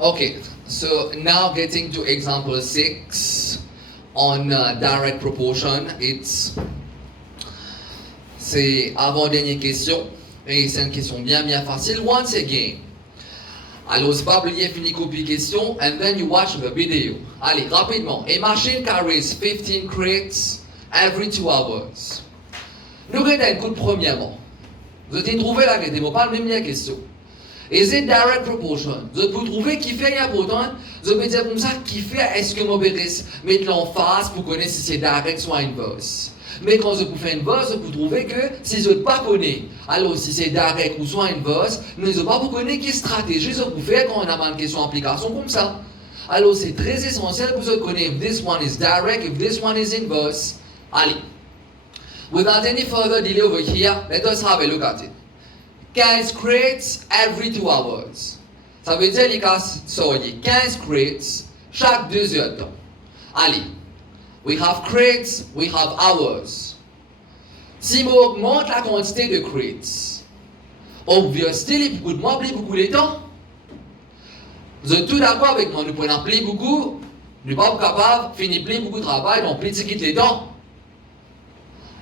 Okay, so now getting to example 6 on direct proportion. C'est avant-dernière question, et c'est une question bien facile. Once again, alors c'est pas oublier finir copier question, and then you watch the video. Allez, rapidement. A machine carries 15 crates every 2 hours. Nous regardons premièrement. Vous avez trouvé la question, pas la même question. Is it direct proportion? Vous pouvez trouver qui fait important. Vous pouvez dire comme ça, qui fait est-ce que mon bérès mettre l'emphase pour connaître si c'est direct ou inverse. Mais quand vous faites inverse, vous trouvez que si vous ne pas connaissez, alors si c'est direct ou soit inverse, nous ne pas vous connaissez quelle stratégie vous faites quand on a une question d'application comme ça. Alors c'est très essentiel que vous connaissiez if this one is direct, if this one is inverse. Allez. Without any further delay over here, let us have a look at it. 15 crates every 2 hours. Ça veut dire qu'il y a 15 crates chaque 2 heures de temps. Allez, we have crates, we have hours. Si on augmente la quantité de crates, obviously, il peut beaucoup de temps. Vous êtes tout d'accord avec moi, nous prenons plus beaucoup, nous ne sommes pas capables de finir plus beaucoup de travail dans plus de temps.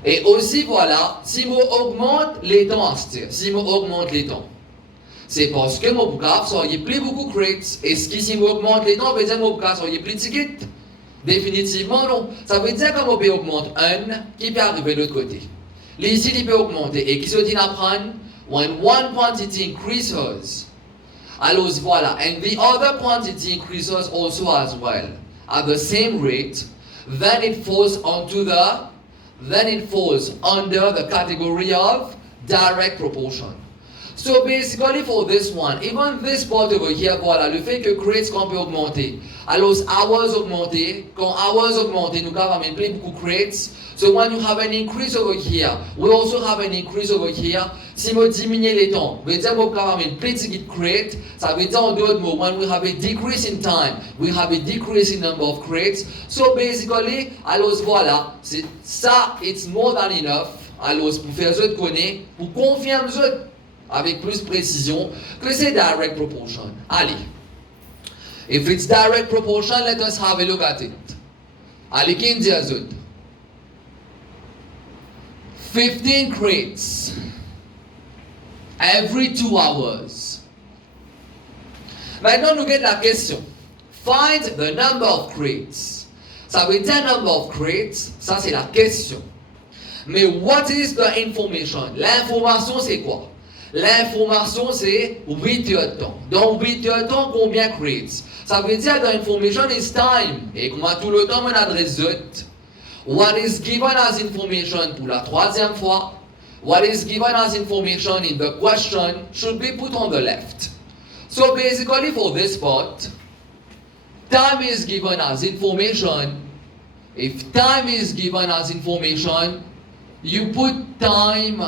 Et aussi, voilà, si on augmente les temps, si on augmente les temps, c'est parce que mon boucave serait plus beaucoup crates. Et ce qui, si on augmente les temps, veut dire que mon boucave serait plus de tickets. Définitivement, non. Ça veut dire que on peut augmenter un, qui peut arriver de l'autre côté. Ici, il peut augmenter. Et qui se dit apprendre, when one quantity increases, alors voilà, and the other quantity increases also as well, at the same rate, then it falls under the category of direct proportion. So basically for this one, even this part over here, voilà, le fait que crates qu'on peut augmenter. Alors hours augmenter, quand hours augmenter, nous avons même beaucoup crates. So when you have an increase over here, we also have an increase over here. Si on diminue les temps, veut dire qu'on va même plus de crates. Ça veut dire en d'autres mots, when we have a decrease in time, we have a decrease in number of crates. So basically, alors voilà, c'est ça, it's more than enough. Alors pour faire ça connaître, pour confirmer ça avec plus de précision que c'est direct proportion. Allez. If it's direct proportion, let us have a look at it. Allez, qui dit à ça? 15 crates every 2 hours. Maintenant, nous avons la question. Find the number of crates. Ça veut dire number of crates, ça c'est la question. Mais what is the information? L'information c'est quoi? L'information c'est 8 heures de temps. Dans 8 heures de temps, combien de crates? Ça veut dire que l'information is time. Et comme tout le temps, mon adresse zut. What is given as information pour la troisième fois, what is given as information in the question should be put on the left. So basically for this part, time is given as information. If time is given as information, you put time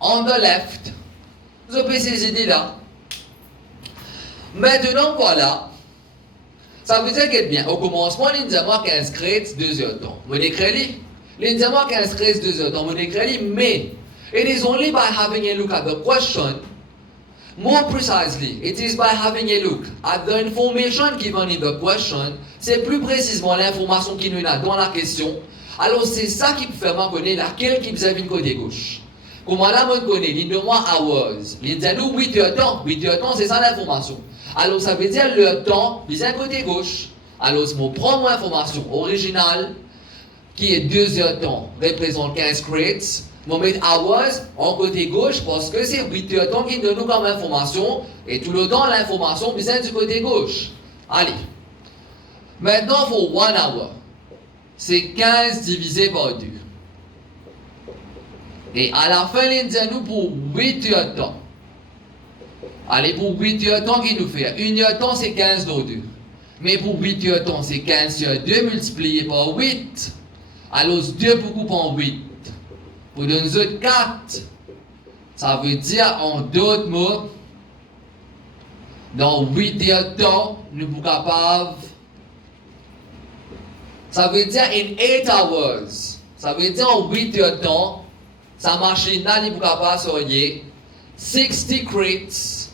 on the left. Vous avez ces idées-là. Maintenant voilà. Ça veut dire que bien, au commencement, il nous a 15 crates, 2 heures de temps. On écrit, il nous a 15 crates, 2 heures de temps. On écrit, mais it is only by having a look at the question, more precisely, it is by having a look at the information given in the question, c'est plus précisément l'information qui nous a dans la question. Alors c'est ça qui peut faire moi connaître laquelle qui vous a vu côté gauche. Comment là, moi connais, il nous a hours. Il nous a nous 8 heures de temps. 8 heures de temps, c'est ça l'information. Alors ça veut dire le temps, c'est un côté gauche. Alors si on prend l'information originale, qui est 2 heures de temps, représente 15 crates, on met hours en côté gauche parce que c'est 8 heures de temps qui donne nous comme information, et tout le temps l'information vient du côté gauche. Allez. Maintenant pour 1 hour, c'est 15 divisé par 2. Et à la fin, il dit nous pour 8 heures de temps. Allez, pour 8 heures de temps, qu'il nous fait 1 heure de temps, c'est 15 dans 2. Mais pour 8 heures de temps, c'est 15 sur 2 multiplié par 8. Alors, 2 pour couper en 8. Pour donner 4. Ça veut dire, en d'autres mots, dans 8 heures de temps, nous sommes capables. Ça veut dire, in 8 hours. Ça veut dire, en 8 heures de temps, sa machine là, nous sommes capables de 60 crates.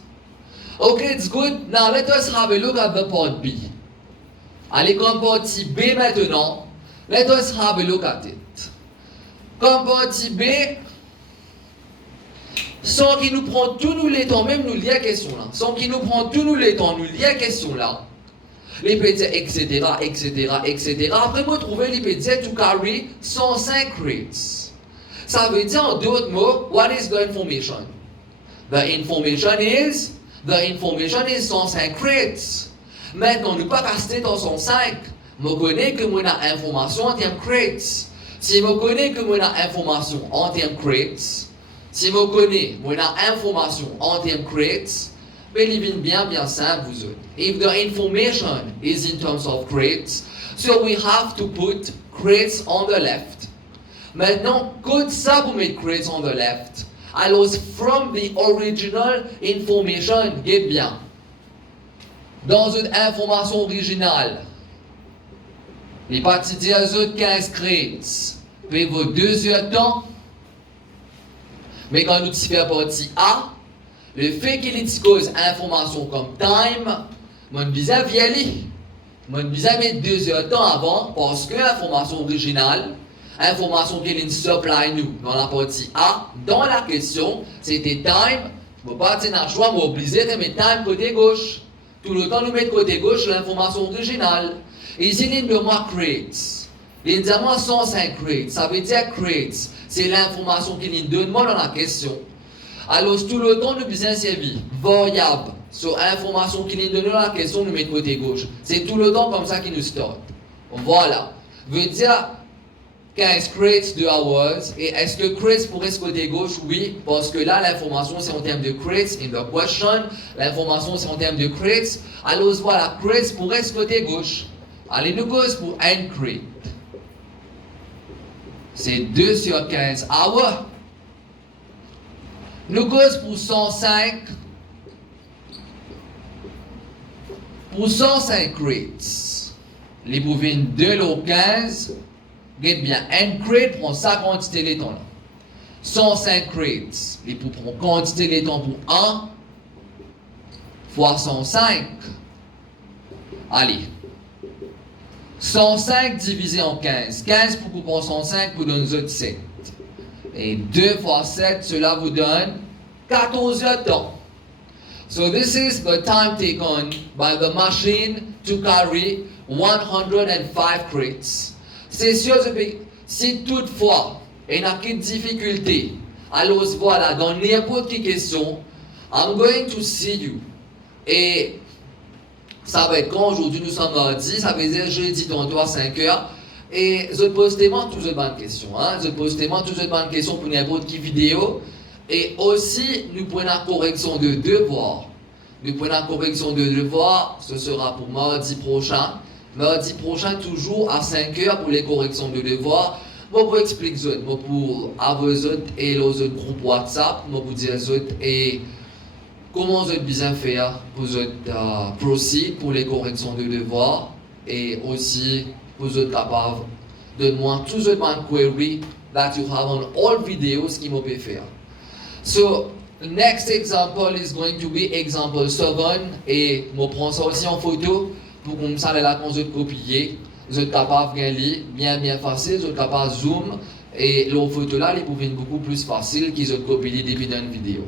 Okay, it's good. Now let us have a look at the part B. Allez, comme partie B maintenant, let us have a look at it. Comme partie B, sans qu'il nous prend tout nous les temps, même nous lire la question là, sans qu'il nous prend tout nous les temps, nous lire la question là, les petits etc., etc., etc. Après, vous trouvez les petits to carry 105 crates. Ça veut dire en d'autres mots, what is the information? The information is 105 crates. Maintenant, nous pas rester dans 105. Je connais que moi a information en termes crates. Si je connais que moi a information en termes crates, si je connais moi a information en termes crates, believe bien simple vous autres. If the information is in terms of crates, so we have to put crates on the left. Maintenant, code ça pour mettre crates on the left. Alors, from the original information, get bien. Dans une information originale, les parties dire 15 crates, puis vos 2 heures de temps. Mais quand nous faisons partie A, le fait qu'il cause information comme time, mon bizarre vieilli. Mon bizarre met 2 heures de temps avant parce que l'information originale, information qu'il nous supply nous dans la partie A, dans la question, c'était time. Je ne vais pas dire dans le choix, mais obligé de mettre time côté gauche. Tout le temps, nous mettons côté gauche l'information originale. Et ici, il nous moi crates. Il nous moi 105 crates. Ça veut dire crates. C'est l'information qu'il nous donne moi dans la question. Alors, tout le temps, nous besoin servir variable. Sur l'information qu'il nous donne dans la question, nous mettons côté gauche. C'est tout le temps comme ça qu'il nous start. Voilà. Veut dire 15 crates de hours. Et est-ce que crates pourrait se côté gauche? Oui, parce que là, l'information, c'est en termes de crates. In the question, l'information, c'est en termes de crates. Alors, voilà, crates pourrait se côté gauche. Allez, nous cause pour n crate. C'est 2 sur 15 hours. Nous cause pour 105. Pour 105 crates. Les bouvines 2 au 15. Regarde bien, n crate prend sa quantité de temps là. 105 crates. Les pour prendre quantité de temps pour 1 fois 105. Allez. 105 divisé en 15. 15 pour couper 105 vous donne 7. Et 2 fois 7, cela vous donne 14 heures de temps. So this is the time taken by the machine to carry 105 crates. C'est sûr, si toutefois, il y a une difficulté, alors voilà, dans n'importe quelle question, I'm going to see you. Et ça va être quand aujourd'hui nous sommes mardi, ça veut dire jeudi tantôt à 5 heures. Et je pose tellement toutes les bonnes questions. Je pose tellement toutes les bonnes questions pour n'importe quelle vidéo. Et aussi, nous prenons la correction de devoirs. Nous prenons la correction de devoirs, ce sera pour mardi prochain. Mardi prochain, toujours à 5 heures pour les corrections de devoirs. Je vous explique ça. Je pour avoir et les autres groupes WhatsApp. Je vous dire et comment vous bien faire pour proceed pour les corrections de devoirs. Et aussi, vous êtes capable de moi tous les queries that you have on all videos qui m'ont peut faire. So, next example is going to be example 7 et je prends ça aussi en photo pour comme ça là quand vous copier, vous êtes capable de lire bien facile, vous êtes capable de zoom et les photos là, les pouvoir beaucoup plus facile qu'ils ont copié depuis dans une vidéo.